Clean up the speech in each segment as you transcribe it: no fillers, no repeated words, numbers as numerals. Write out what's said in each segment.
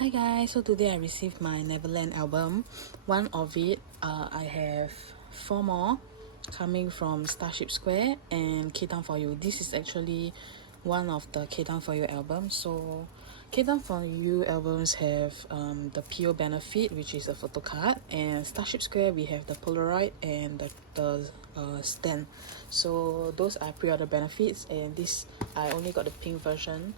Hi guys, so today I received my Neverland album. One of it, I have 4 more coming from Starship Square and K Town For You. This is actually one of the K Town For You albums. So K Town For You albums have the PO Benefit, which is a photo card, and Starship Square we have the Polaroid and the stand. So those are pre-order benefits, and this I only got the pink version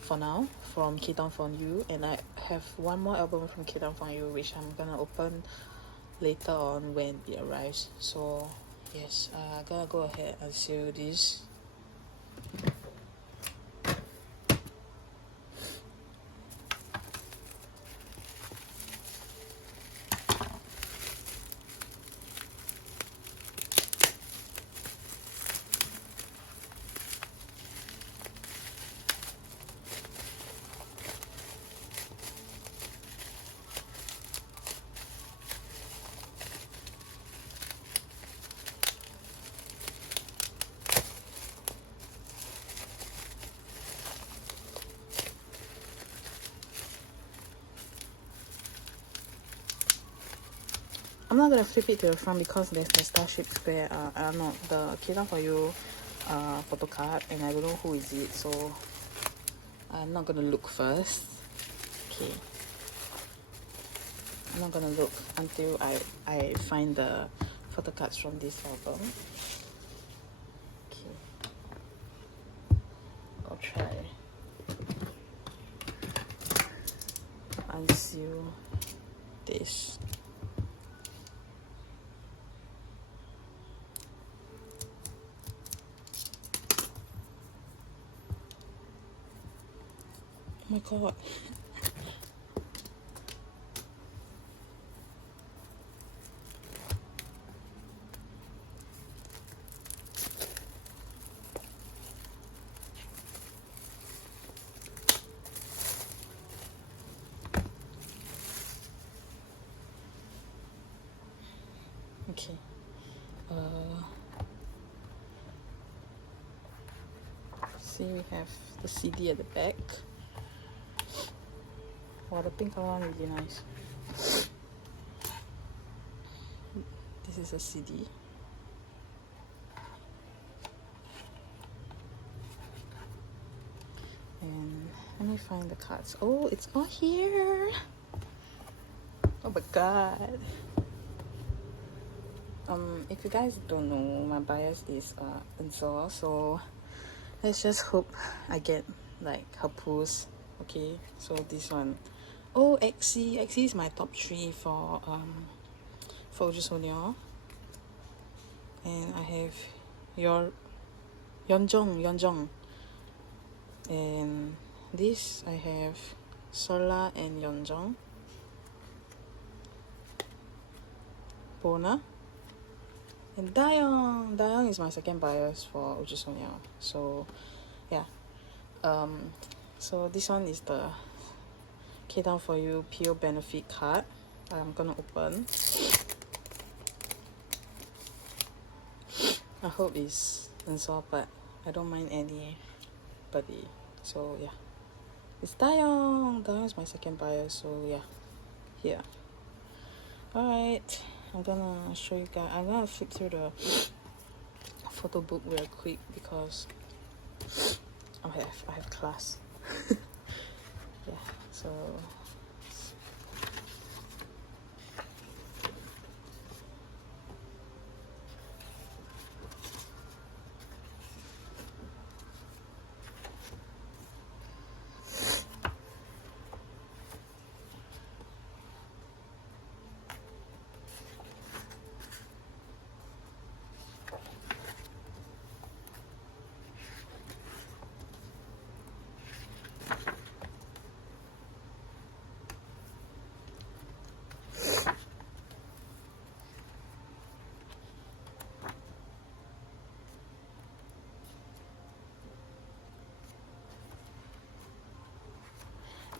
for now from K Town For You, and I have one more album from K Town For You which I'm gonna open later on when it arrives. So yes, I'm gonna go ahead and seal this. I'm not gonna flip it to the front because there's the Starship Square, no, the K Town For You photo card, and I don't know who is it, so I'm not gonna look first. Okay, I'm not gonna look until I find the photo cards from this album. Okay, I'll try unseal this. Oh my god. Okay. See, we have the CD at the back. Wow, the pink color one is really nice. This is a CD. And let me find the cards. Oh, it's all here. Oh my god. If you guys don't know, my bias is Unsaw, so let's just hope I get like her pose. Okay, so this one. Oh, XC is my top 3 for Wjsn. And I have Yeonjong, and this I have Sola and Yeonjong, Bona, and Dayoung is my second bias for Ujusonya. So yeah, so this one is the K Town For You PO benefit card. I'm gonna open. I hope it's unsolved, but I don't mind anybody. So yeah, it's Dayoung. Dayoung is my second bias. So yeah, here. Alright, I'm gonna show you guys. I'm gonna flip through the photo book real quick because I have class. Yeah, so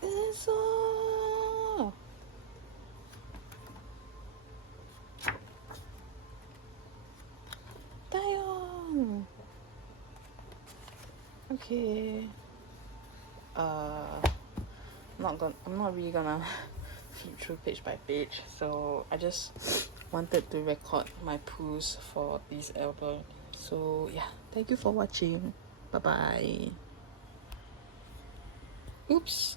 it's all. Dayoung. Okay. I'm not really gonna flip through page by page, so I just wanted to record my poos for this album. So yeah, thank you for watching. Bye bye. Oops.